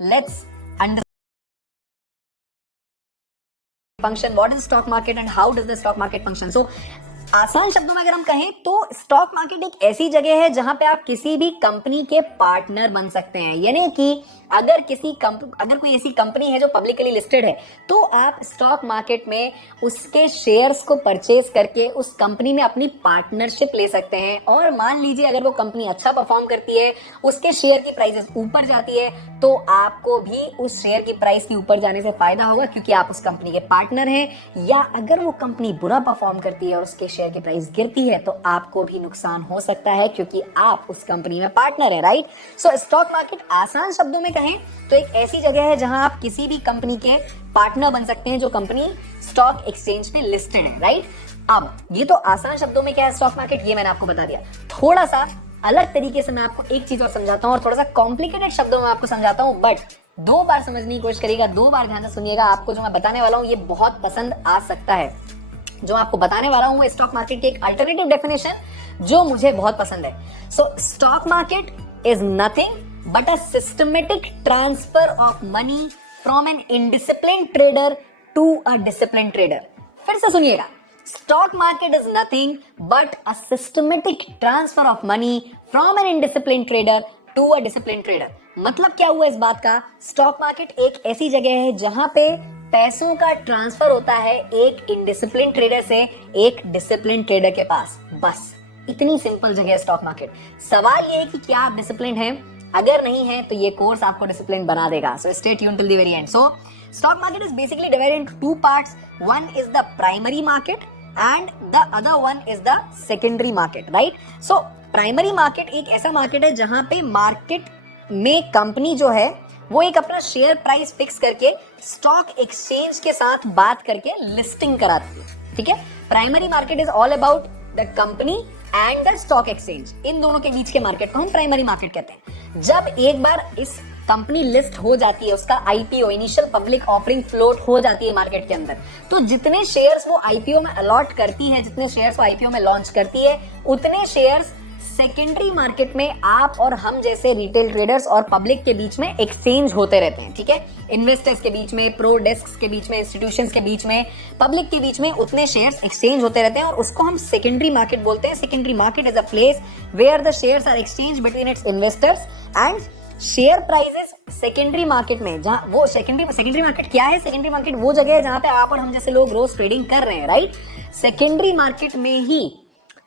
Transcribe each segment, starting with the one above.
let's understand function, what is stock market and how does the stock market function. So आसान शब्दों में अगर हम कहें तो स्टॉक मार्केट एक ऐसी जगह है जहां पे आप किसी भी कंपनी के पार्टनर बन सकते हैं। यानी कि अगर कोई ऐसी कंपनी है जो पब्लिकली लिस्टेड है तो आप स्टॉक मार्केट में उसके शेयर्स को परचेज करके उस कंपनी में अपनी पार्टनरशिप ले सकते हैं। और मान लीजिए अगर वो कंपनी अच्छा परफॉर्म करती है, उसके शेयर की प्राइसेस ऊपर जाती है, तो आपको भी उस शेयर की प्राइस की ऊपर जाने से फायदा होगा क्योंकि आप उस कंपनी के पार्टनर हैं। या अगर वो कंपनी बुरा परफॉर्म करती है और उसके शेयर की प्राइस गिरती है तो आपको भी नुकसान हो सकता है क्योंकि आप उस कंपनी में पार्टनर है, राइट। सो स्टॉक मार्केट आसान शब्दों में कहें तो एक ऐसी जगह है जहां आप किसी भी कंपनी के पार्टनर बन सकते हैं जो कंपनी स्टॉक एक्सचेंज में लिस्टेड है, राइट। अब ये तो आसान शब्दों में क्या है स्टॉक मार्केट, ये मैंने आपको बता दिया। थोड़ा सा अलग तरीके से मैं आपको एक चीज और समझाता हूं और थोड़ा सा कॉम्प्लिकेटेड शब्दों में आपको समझाता हूं, बट 2 बार समझने की कोशिश करिएगा, 2 बार ध्यान से सुनिएगा। आपको जो मैं बताने वाला हूं ये बहुत पसंद आ सकता है। जो आपको बताने वाला हूं स्टॉक मार्केट की एक अल्टरनेटिव डेफिनेशन जो मुझे बहुत पसंद है। So stock market is nothing but a systematic transfer of money from an indisciplined trader to a disciplined trader. फिर से सुनिएगा, stock market is nothing but a systematic transfer of money from an indisciplined trader to a disciplined trader. मतलब क्या हुआ इस बात का, stock market एक ऐसी जगह है जहां पे पैसों का ट्रांसफर होता है एक इनडिसिप्लिन ट्रेडर से एक डिसिप्लिन ट्रेडर के पास। बस इतनी सिंपल जगह है स्टॉक मार्केट। सवाल ये है कि क्या आप डिसिप्लिन हैं? अगर नहीं है तो ये कोर्स आपको डिसिप्लिन बना देगा। So stay tuned till the very and. So stock market is basically divided into 2 parts. One is the primary market and the other one is the secondary market, right. So primary market एक ऐसा market है जहां पे market में company जो है वो एक अपना शेयर प्राइस फिक्स करके स्टॉक एक्सचेंज के साथ बात करके लिस्टिंग कराती है, ठीक है। Primary market is all about the company and the stock exchange. इन दोनों के बीच के मार्केट को हम प्राइमरी मार्केट कहते हैं। जब एक बार इस कंपनी लिस्ट हो जाती है, उसका IPO initial public offering float हो जाती है मार्केट के अंदर, तो जितने शेयर्स वो आईपीओ में अलॉट करती है, जितने शेयर्स वो आईपीओ में लॉन्च करती है, उतने शेयर्स सेकेंडरी मार्केट में आप और हम जैसे रिटेल ट्रेडर्स और पब्लिक के बीच में एक्सचेंज होते रहते हैं, ठीक है। इन्वेस्टर्स के बीच में, प्रो डेस्क के बीच में, इंस्टीट्यूशंस के बीच में, पब्लिक के बीच में उतने शेयर्स एक्सचेंज होते रहते हैं और उसको हम सेकेंडरी मार्केट बोलते हैं। Secondary market is a place where the shares are exchange between its investors and share prices secondary market में। जहां वो सेकेंडरी मार्केट क्या है? सेकेंडरी मार्केट वो जगह है जहां पे आप और हम जैसे लोग रोज ट्रेडिंग कर रहे हैं, राइट। सेकेंडरी मार्केट में ही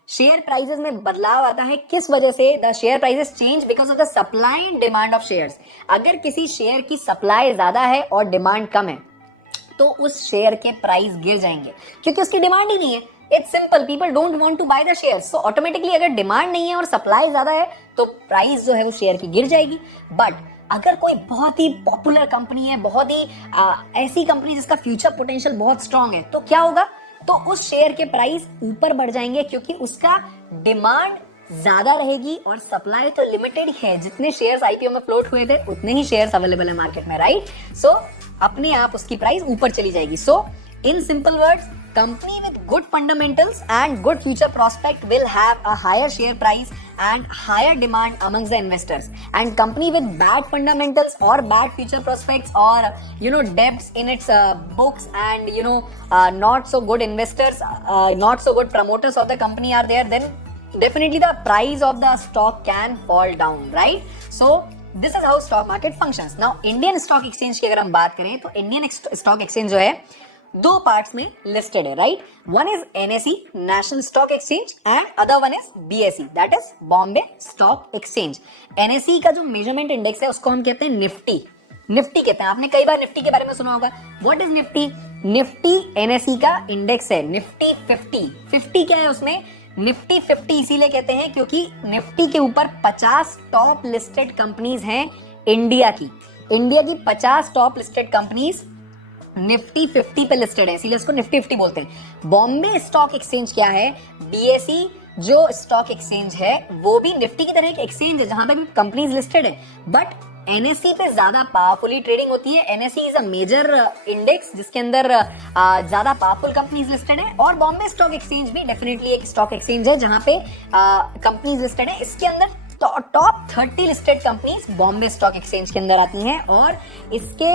शेयर प्राइसेस में बदलाव आता है। किस वजह से? The share prices change because of the supply and demand of shares. अगर किसी शेयर की सप्लाई ज्यादा है और डिमांड कम है तो उस शेयर के प्राइस गिर जाएंगे क्योंकि उसकी डिमांड ही नहीं है। It's simple, people don't want to buy the shares. So automatically अगर डिमांड नहीं है और सप्लाई ज्यादा है तो प्राइस जो है वो शेयर की गिर जाएगी। बट अगर कोई बहुत ही पॉपुलर कंपनी है, बहुत ही ऐसी कंपनी जिसका फ्यूचर पोटेंशियल बहुत स्ट्रांग है, तो क्या होगा? तो उस शेयर के प्राइस ऊपर बढ़ जाएंगे क्योंकि उसका डिमांड ज्यादा रहेगी और सप्लाई तो लिमिटेड है। जितने शेयर्स आईपीओ में फ्लोट हुए थे उतने ही शेयर्स अवेलेबल है मार्केट में, राइट। सो अपने आप उसकी प्राइस ऊपर चली जाएगी। So in simple words, company with good fundamentals and good future prospect will have a higher share price and higher demand amongst the investors, and company with bad fundamentals or bad future prospects or debts in its books and not so good investors, not so good promoters of the company are there, then definitely the price of the stock can fall down, right? So this is how stock market functions. Now Indian stock exchange की अगर हम बात करें तो Indian stock exchange जो है 2 parts में listed है, right. One is NSE national stock exchange and other one is BSE that is Bombay stock exchange. NSE का जो मेजरमेंट इंडेक्स है उसको हम कहते हैं निफ्टी। निफ्टी कहते हैं, आपने कई बार निफ्टी के बारे में सुना होगा। What is Nifty? Nifty NSE का इंडेक्स है। निफ्टी 50 क्या है उसमें? निफ्टी 50 इसीलिए कहते हैं क्योंकि निफ्टी के ऊपर 50 टॉप लिस्टेड कंपनीज हैं इंडिया की। इंडिया की 50 टॉप लिस्टेड कंपनीज निफ्टी 50 पे लिस्टेड है, इसीलिए इसको निफ्टी 50 बोलते हैं। बॉम्बे स्टॉक एक्सचेंज क्या है? बीएसई जो स्टॉक एक्सचेंज है वो भी निफ्टी की तरह एक एक्सचेंज है जहां पे भी कंपनीज लिस्टेड है, बट एनएसई पे ज्यादा पावरफुली ट्रेडिंग होती है। NSE is a major index जिसके अंदर ज्यादा पावरफुल कंपनीज लिस्टेड है, और बॉम्बे स्टॉक एक्सचेंज भी डेफिनेटली एक स्टॉक एक्सचेंज है जहां पे कंपनीज लिस्टेड है। इसके अंदर top 30 listed companies Bombay stock exchange के अंदर आती हैं और इसके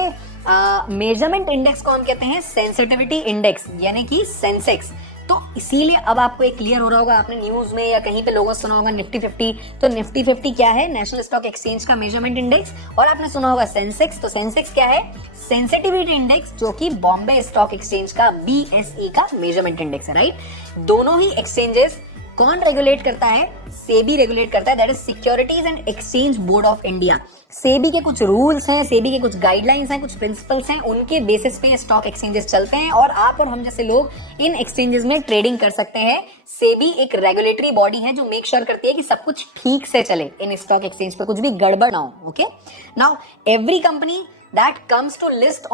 मेजरमेंट इंडेक्स को हम कहते हैं सेंसिटिविटी इंडेक्स, यानी कि सेंसेक्स। तो इसीलिए अब आपको एक क्लियर हो रहा होगा, आपने न्यूज में या कहीं पे लोगों से सुना होगा निफ्टी 50। तो निफ्टी 50 क्या है? नेशनल स्टॉक एक्सचेंज का मेजरमेंट इंडेक्स। और आपने सुना होगा सेंसेक्स, तो सेंसेक्स क्या है? सेंसिटिविटी इंडेक्स, जो कि बॉम्बे स्टॉक एक्सचेंज का BSE का मेजरमेंट इंडेक्स है, राइट। दोनों ही एक्सचेंजेस कौन रेगुलेट करता है? सेबी रेगुलेट करता है, that is securities and exchange board of India. SEBI के कुछ रूल्स हैं, सेबी के कुछ गाइडलाइंस हैं, कुछ प्रिंसिपल्स हैं, उनके बेसिस पे स्टॉक एक्सचेंजेस चलते हैं और आप और हम जैसे लोग इन एक्सचेंजेस में ट्रेडिंग कर सकते हैं। सेबी एक रेगुलेटरी बॉडी है जो मेक श्योर करती है कि सब कुछ ठीक से चले, इन स्टॉक एक्सचेंज पे कुछ भी गड़बड़ ना हो। Okay, now every company that comes to list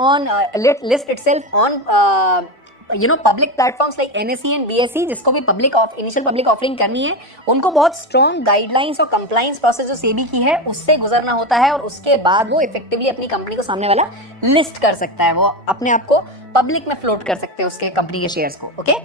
itself on public platforms like NSE and BSE, जिसको भी इनिशियल पब्लिक ऑफरिंग करनी है, उनको बहुत स्ट्रॉन्ग गाइडलाइंस और कंप्लायंस प्रोसेस जो सेबी की है उससे गुजरना होता है और उसके बाद वो इफेक्टिवली अपनी कंपनी को सामने वाला लिस्ट कर सकता है, वो अपने आप को पब्लिक में फ्लोट कर सकते हैं उसके कंपनी के शेयर्स को। Okay,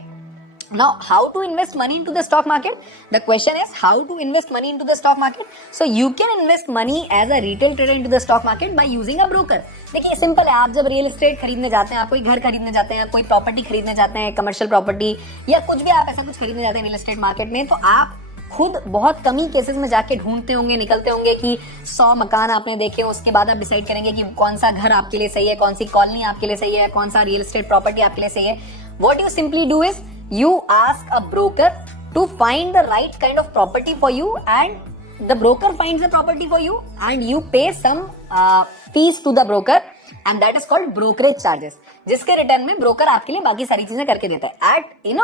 now how to invest money into the stock market? The question is how to invest money into the stock market. So you can invest money as a retail trader into the stock market by using a broker. देखिए simple है, आप जब real estate खरीदने जाते हैं, आप कोई घर खरीदने जाते हैं, कोई प्रॉपर्टी खरीदने जाते हैं, कमर्शियल प्रॉपर्टी या कुछ भी आप ऐसा कुछ खरीदने जाते हैं रियल एस्टेट मार्केट में, तो आप खुद बहुत कम ही केसेस में जाके ढूंढते होंगे, निकलते होंगे कि 100 मकान आपने देखे, उसके बाद आप डिसाइड करेंगे कि कौन सा घर आपके लिए सही है, कौन सी कॉलोनी आपके लिए सही है, कौन सा रियल एस्टेट प्रॉपर्टी आपके लिए सही है। What you simply do is you ask a broker to find the right kind of property for you and the broker finds the property for you and you pay some fees to the broker and that is called brokerage charges, जिसके return में broker आपके लिए बाकी सारी चीजें करके देता है। At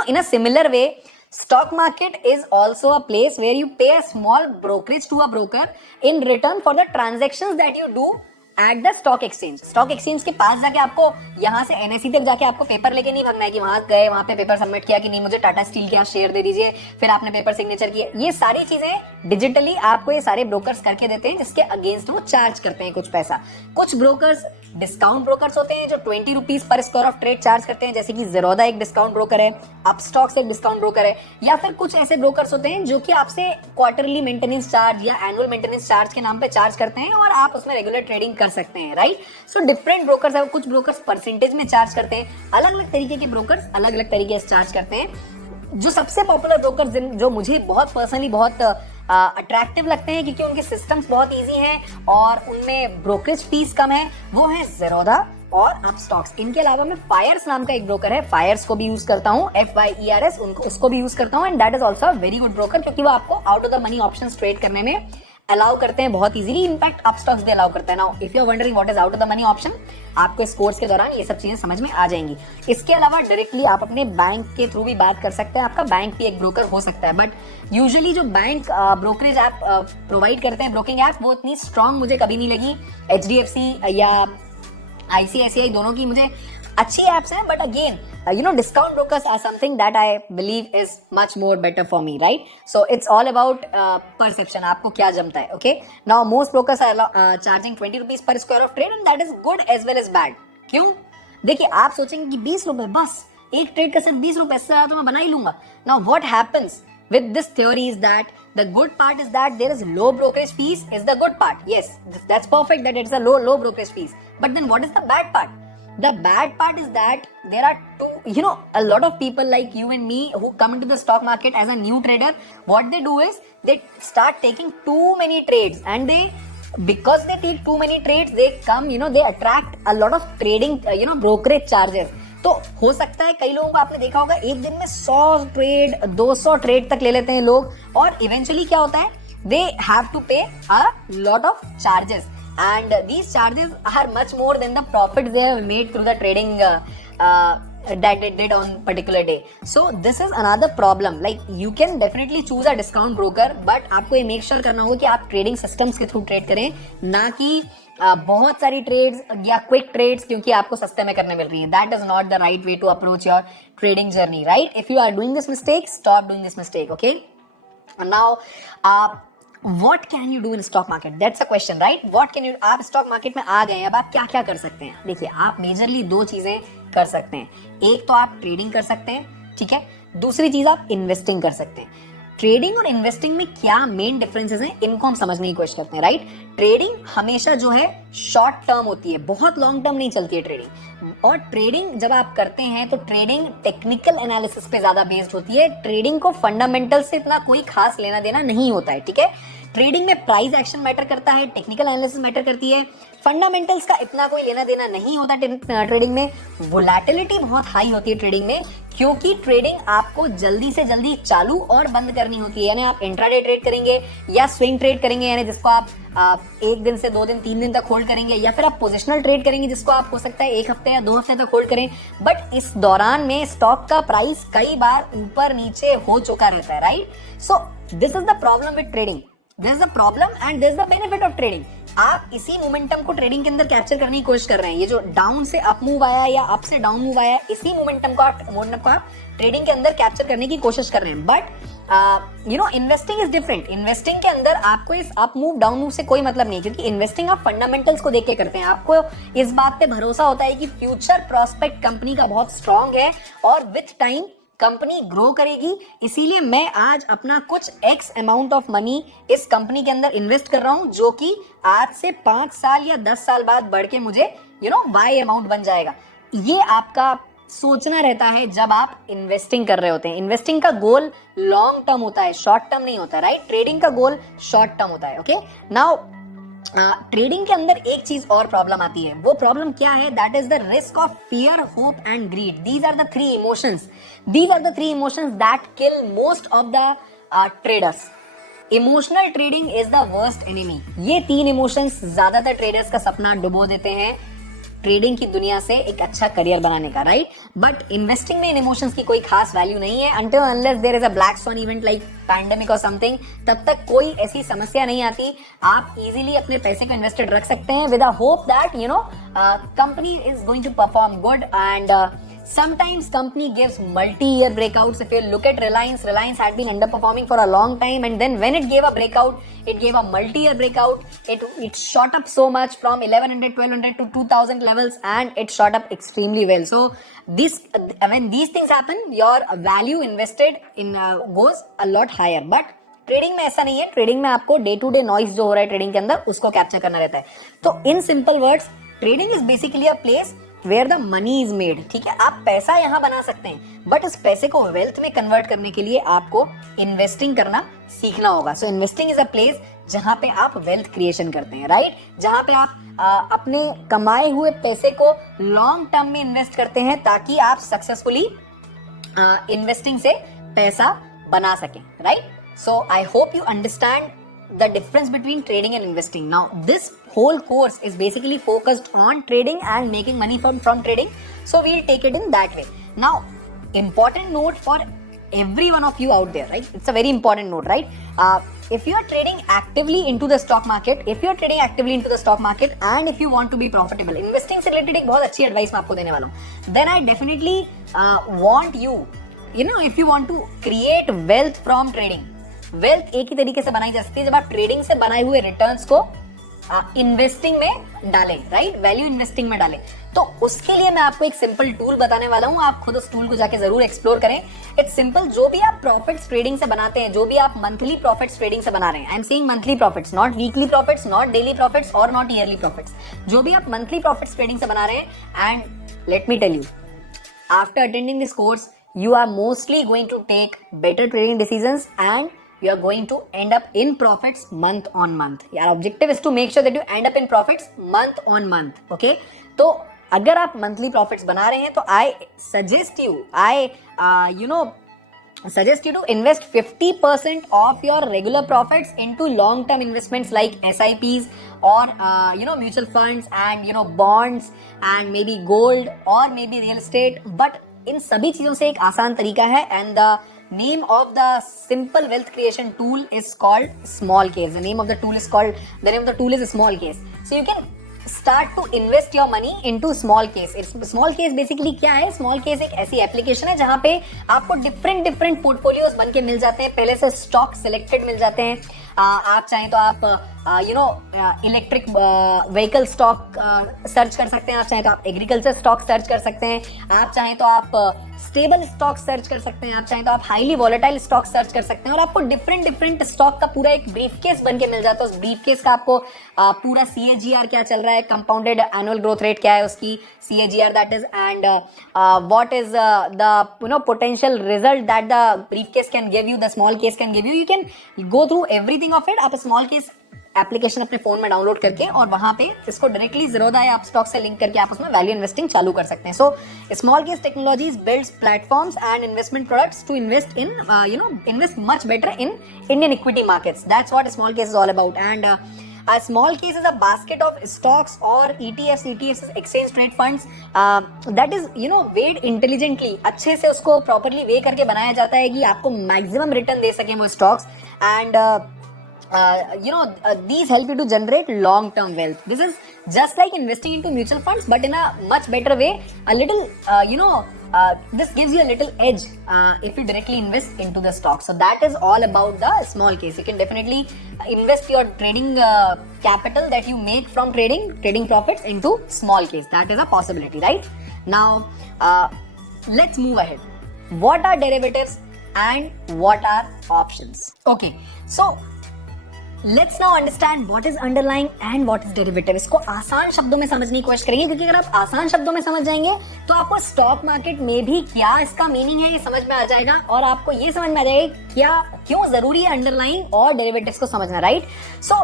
in a similar way, stock market is also a place where you pay a small brokerage to a broker in return for the transactions that you do at the stock exchange. Stock exchange के पास जाके आपको यहाँ से NSE तक जाके आपको paper लेके नहीं भागना है कि वहां गए, वहां पे पेपर सबमिट किया कि नहीं मुझे टाटा स्टील के शेयर दे दीजिए, फिर आपने पेपर सिग्नेचर किया। ये सारी चीजें डिजिटली आपको ये सारे ब्रोकर्स करके देते हैं, जिसके अगेंस्ट वो चार्ज करते हैं कुछ पैसा। कुछ ब्रोकर्स डिस्काउंट ब्रोकर्स होते हैं जो 20 rupees per square of trade charge करते हैं, जैसे कि ज़ेरोधा एक डिस्काउंट ब्रोकर है, अपस्टॉक्स एक डिस्काउंट ब्रोकर है, या फिर कुछ ऐसे ब्रोकर्स होते हैं जो कि आपसे क्वार्टरली मेंटेनेंस चार्ज या एनुअल मेंटेनेंस चार्ज के नाम पे चार्ज करते हैं और आप उसमें रेगुलर ट्रेडिंग कर सकते हैं, राइट। सो डिफरेंट ब्रोकर्स है, कुछ ब्रोकर्स परसेंटेज में चार्ज करते हैं, अलग अलग तरीके के ब्रोकर्स अलग अलग तरीके से चार्ज करते हैं। जो सबसे पॉपुलर ब्रोकर्स जो मुझे बहुत पर्सनली बहुत अट्रैक्टिव लगते हैं क्योंकि उनके सिस्टम्स बहुत इजी हैं और उनमें ब्रोकरेज फीस कम है, वो है ज़ेरोधा और अपस्टॉक्स। इनके अलावा मैं फायर्स नाम का एक ब्रोकर है, फायर्स को भी यूज करता हूँ, FYERS, उसको भी यूज करता हूँ and that is also very good broker, क्योंकि वो आपको out of the money options trade करने में अलाउ करते हैं बहुत इजीली। इनफैक्ट अपस्टॉक्स भी अलाउ करते हैं। Now if you are wondering what is out of the money option, आपको इस कोर्स के दौरान ये सब चीजें समझ में आ जाएंगी। इसके अलावा डायरेक्टली आप अपने बैंक के थ्रू भी बात कर सकते हैं, आपका बैंक भी एक ब्रोकर हो सकता है, बट यूजुअली जो बैंक ब्रोकरेज ऐप प्रोवाइड करते हैं, ब्रोकिंग ऐप, वो इतनी स्ट्रांग मुझे कभी नहीं लगी। HDFC या ICICI दोनों की मुझे अच्छी एप्स हैं, but again discount brokers are something that I believe is much more better for me, right? So it's all about perception, आपको क्या जमता है। Okay, now most brokers are charging 20 rupees per square of trade and that is good as well as bad। क्यों? देखिए, आप सोचेंगे कि 20 रुपए बस, एक ट्रेड का सिर्फ 20 रुपए, इससे ज्यादा तो मैं बना ही लूंगा। Now what happens with this theory is that the good part is that there is low brokerage fees is the good part. Yes, that's perfect that it's a low brokerage fees, but then what is the bad part? The bad part is that there are a lot of people like you and me who come into the stock market as a new trader. What they do is they start taking too many trades and because they take too many trades, they come, they attract a lot of trading, brokerage charges. तो हो सकता है कई लोगों को आपने देखा होगा एक दिन में 100 ट्रेड 200 ट्रेड तक ले लेते हैं लोग, और इवेंचुअली क्या होता है, they have to pay a lot of charges. And these charges are much more than the profits they have made through the trading that they did on particular day. So this is another problem. Like you can definitely choose a discount broker, but आपको ये make sure करना होगा कि आप trading systems के through trade करें, ना कि बहुत सारी ट्रेड्स या क्विक ट्रेड्स क्योंकि आपको सस्ते में करने मिल रही है। That is not the right way to approach your trading journey, right? If you are doing this mistake, stop doing this mistake, okay? And now What can you do in stock market? That's a question, right? What can you? आप stock market में आ गए हैं, अब आप क्या क्या कर सकते हैं? देखिए, आप मेजरली 2 चीजें कर सकते हैं। एक तो आप ट्रेडिंग कर सकते हैं, ठीक है। दूसरी चीज आप इन्वेस्टिंग कर सकते हैं। ट्रेडिंग और इन्वेस्टिंग में क्या मेन डिफरेंसेस हैं, इनको हम समझने की कोशिश करते हैं, राइट। ट्रेडिंग हमेशा जो है शॉर्ट टर्म होती है, बहुत लॉन्ग टर्म नहीं चलती है ट्रेडिंग। और ट्रेडिंग जब आप करते हैं तो ट्रेडिंग टेक्निकल एनालिसिस पे ज्यादा बेस्ड होती है। ट्रेडिंग को फंडामेंटल से इतना कोई खास लेना देना नहीं होता है, ठीक है। ट्रेडिंग में प्राइस एक्शन मैटर करता है, टेक्निकल एनालिसिस मैटर करती है, फंडामेंटल्स का इतना कोई लेना देना नहीं होता ट्रेडिंग में। वोलेटिलिटी बहुत हाई होती है ट्रेडिंग में, क्योंकि ट्रेडिंग आपको जल्दी से जल्दी चालू और बंद करनी होती है। यानी आप इंट्राडे ट्रेड करेंगे या स्विंग ट्रेड करेंगे, यानी जिसको आप 1 दिन से 2 दिन 3 दिन तक होल्ड करेंगे, या फिर आप पोजिशनल ट्रेड करेंगे जिसको आप हो सकता है 1 हफ्ते या 2 हफ्ते तक होल्ड करें। बट इस दौरान में स्टॉक का प्राइस कई बार ऊपर नीचे हो चुका रहता है, right. So this is the problem with trading, this is the problem and this is the benefit of trading. आप इसी मोमेंटम को ट्रेडिंग के अंदर कैप्चर करने की कोशिश कर रहे हैं। ये जो डाउन से अप मूव आया या अप से डाउन मूव आया, इसी मोमेंटम को आप ट्रेडिंग के अंदर कैप्चर करने की कोशिश कर रहे हैं। But investing is different. Investing के अंदर आपको इस अप मूव डाउन मूव से कोई मतलब नहीं, क्योंकि इन्वेस्टिंग आप फंडामेंटल्स को देख के करते हैं। आपको इस बात पे भरोसा होता है कि फ्यूचर प्रोस्पेक्ट कंपनी का बहुत स्ट्रांग है और विथ टाइम कंपनी ग्रो करेगी। इसीलिए मैं आज अपना कुछ एक्स अमाउंट ऑफ मनी इस कंपनी के अंदर इन्वेस्ट कर रहा हूं, जो कि आज से 5 साल या 10 साल बाद बढ़ के मुझे बाय अमाउंट बन जाएगा। ये आपका सोचना रहता है जब आप इन्वेस्टिंग कर रहे होते हैं। इन्वेस्टिंग का गोल लॉन्ग टर्म होता है, शॉर्ट टर्म नहीं होता, राइट। ट्रेडिंग का गोल शॉर्ट टर्म होता है, ओके। नाउ ट्रेडिंग के अंदर एक चीज और प्रॉब्लम आती है। वो प्रॉब्लम क्या है? That is the risk of fear, hope and greed. These are the three emotions that kill most of the traders. Emotional trading is the worst enemy. ये 3 इमोशंस ज्यादातर ट्रेडर्स का सपना डुबो देते हैं ट्रेडिंग की दुनिया से एक अच्छा करियर बनाने का, राइट। बट इन्वेस्टिंग में इन इमोशंस की कोई खास वैल्यू नहीं है until unless there is a black swan event like pandemic और समथिंग। तब तक कोई ऐसी समस्या नहीं आती। आप इजीली अपने पैसे को इन्वेस्टेड रख सकते हैं with a hope that company is going to perform good and sometimes company gives multi-year breakouts. If you look at Reliance had been underperforming for a long time, and then when it gave a breakout, it gave a multi-year breakout. It shot up so much from 1100, 1200 to 2000 levels, and it shot up extremely well. So when these things happen, your value invested in goes a lot higher. But trading में ऐसा नहीं है। Trading में आपको day to day noise जो हो रहा है ट्रेडिंग के अंदर, उसको कैप्चर करना रहता है। तो in simple words, trading is basically a place where the money is made, ठीक है। आप पैसा यहां बना सकते हैं, बट इस पैसे को वेल्थ में कन्वर्ट करने के लिए आपको इन्वेस्टिंग करना सीखना होगा। सो इन्वेस्टिंग इज अ प्लेस जहां पे आप वेल्थ क्रिएशन करते हैं, राइट। जहां पे आप अपने कमाए हुए पैसे को लॉन्ग टर्म में इन्वेस्ट करते हैं, ताकि आप सक्सेसफुली इन्वेस्टिंग से पैसा बना सकें, right. So I hope you understand the difference between trading and investing. Now this whole course is basically focused on trading and making money from trading, so we'll take it in that way. Now important note for every one of you out there, right? It's a very important note, right? If you are trading actively into the stock market, and if you want to be profitable, investing से related एक बहुत अच्छी advice मैं आपको देने वाला हूँ। Then I definitely want you, if you want to create wealth from trading, wealth एक ही तरीके से बनाई जा सकती है जब आप ट्रेडिंग से बनाए हुए रिटर्न्स को इन्वेस्टिंग में डालें, राइट। वैल्यू इन्वेस्टिंग में डालें। तो उसके लिए मैं आपको एक सिंपल टूल बताने वाला हूं। आप खुद उस टूल को जाके जरूर एक्सप्लोर करें। It's simple. जो भी आप प्रॉफिट्स ट्रेडिंग से बनाते हैं, जो भी आप मंथली प्रॉफिट्स ट्रेडिंग से बना रहे हैं, I am saying monthly profits, not weekly profits, not daily profits और नॉट ईयरली प्रॉफिट्स। जो भी आप मंथली प्रॉफिट्स ट्रेडिंग से बना रहे हैं, and let me tell you, after attending this course you are mostly going to take better trading decisions and you are going to end up in profits month on month. Your objective is to make sure that you end up in profits month on month, okay? तो अगर आप monthly profits बना रहे हैं तो I suggest you to invest 50% of your regular profits into long term investments like SIPs or mutual funds and bonds and maybe gold or maybe real estate. But इन सभी चीजों से एक आसान तरीका है, and the name of the simple wealth creation tool is called smallcase. The name of the tool is smallcase. So you can start to invest your money into smallcase. Smallcase basically क्या है? Small case एक ऐसी application है जहां पे आपको different portfolios बन के मिल जाते हैं, पहले से स्टॉक सिलेक्टेड मिल जाते हैं। आप चाहें तो आप इलेक्ट्रिक व्हीकल स्टॉक सर्च कर सकते हैं, आप चाहें तो आप एग्रीकल्चर स्टॉक सर्च कर सकते हैं, आप चाहें तो आप स्टेबल स्टॉक सर्च कर सकते हैं, आप चाहें तो आप हाईली वॉलेटाइल स्टॉक सर्च कर सकते हैं, और आपको डिफरेंट स्टॉक का पूरा एक ब्रीफकेस बन के मिल जाता है। उस ब्रीफकेस का आपको पूरा CAGR क्या चल रहा है, कंपाउंडेड एनुअल ग्रोथ रेट क्या है उसकी, CAGR that is, and what is the potential result that the briefcase can give you, the small case can give you. You can go through everything of it. आप small case application अपने phone में download करके और वहां पे इसको directly Zerodha या आप स्टॉक से लिंक करके आप उसमें वैल्यू इन्वेस्टिंग चालू कर सकते हैं। So smallcase technologies builds platforms and investment products to invest in invest much better in Indian equity markets. That's what smallcase is all about. And a small case is a basket of stocks or ETFs exchange trade funds that is weighed intelligently। अच्छे से उसको properly weigh करके बनाया जाता है कि आपको maximum return दे सकें वो stocks, and these help you to generate long term wealth. This is just like investing into mutual funds but in a much better way, a little this gives you a little edge if you directly invest into the stock. So that is all about the small case. You can definitely invest your trading capital that you make from trading profits into small case. That is a possibility, right? Now let's move ahead. What are derivatives and what are options? Okay, so let's now understand what is underlying and what is derivative. इसको आसान शब्दों में समझने की कोशिश करेंगे, क्योंकि अगर आप आसान शब्दों में समझ जाएंगे तो आपको स्टॉक मार्केट में भी क्या इसका मीनिंग है ये समझ में आ जाएगा, और आपको ये समझ में आ जाएगा क्यों जरूरी है अंडरलाइंग और डेरिवेटिव्स को समझना, राइट? सो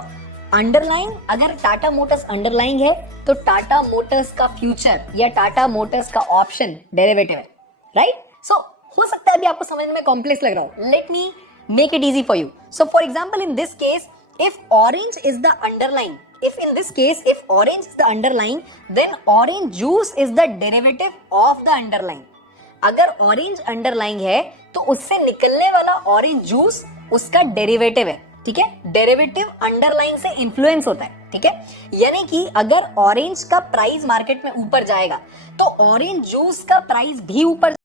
अंडरलाइंग, अगर टाटा मोटर्स अंडरलाइंग है तो टाटा मोटर्स का फ्यूचर या टाटा मोटर्स का ऑप्शन डेरिवेटिव है, राइट? सो हो सकता है अभी आपको समझने में कॉम्प्लेक्स लग रहा हो। Let me make it easy for you. So for example, in this case, if orange is the underlying, if orange is the underlying, then orange juice is the derivative of the underlying। अगर orange underlying है तो उससे निकलने वाला orange juice उसका derivative है, ठीक है? डेरिवेटिव अंडरलाइन से इन्फ्लुएंस होता है, ठीक है? यानी कि अगर ऑरेंज का प्राइस मार्केट में ऊपर जाएगा तो ऑरेंज जूस का प्राइस भी ऊपर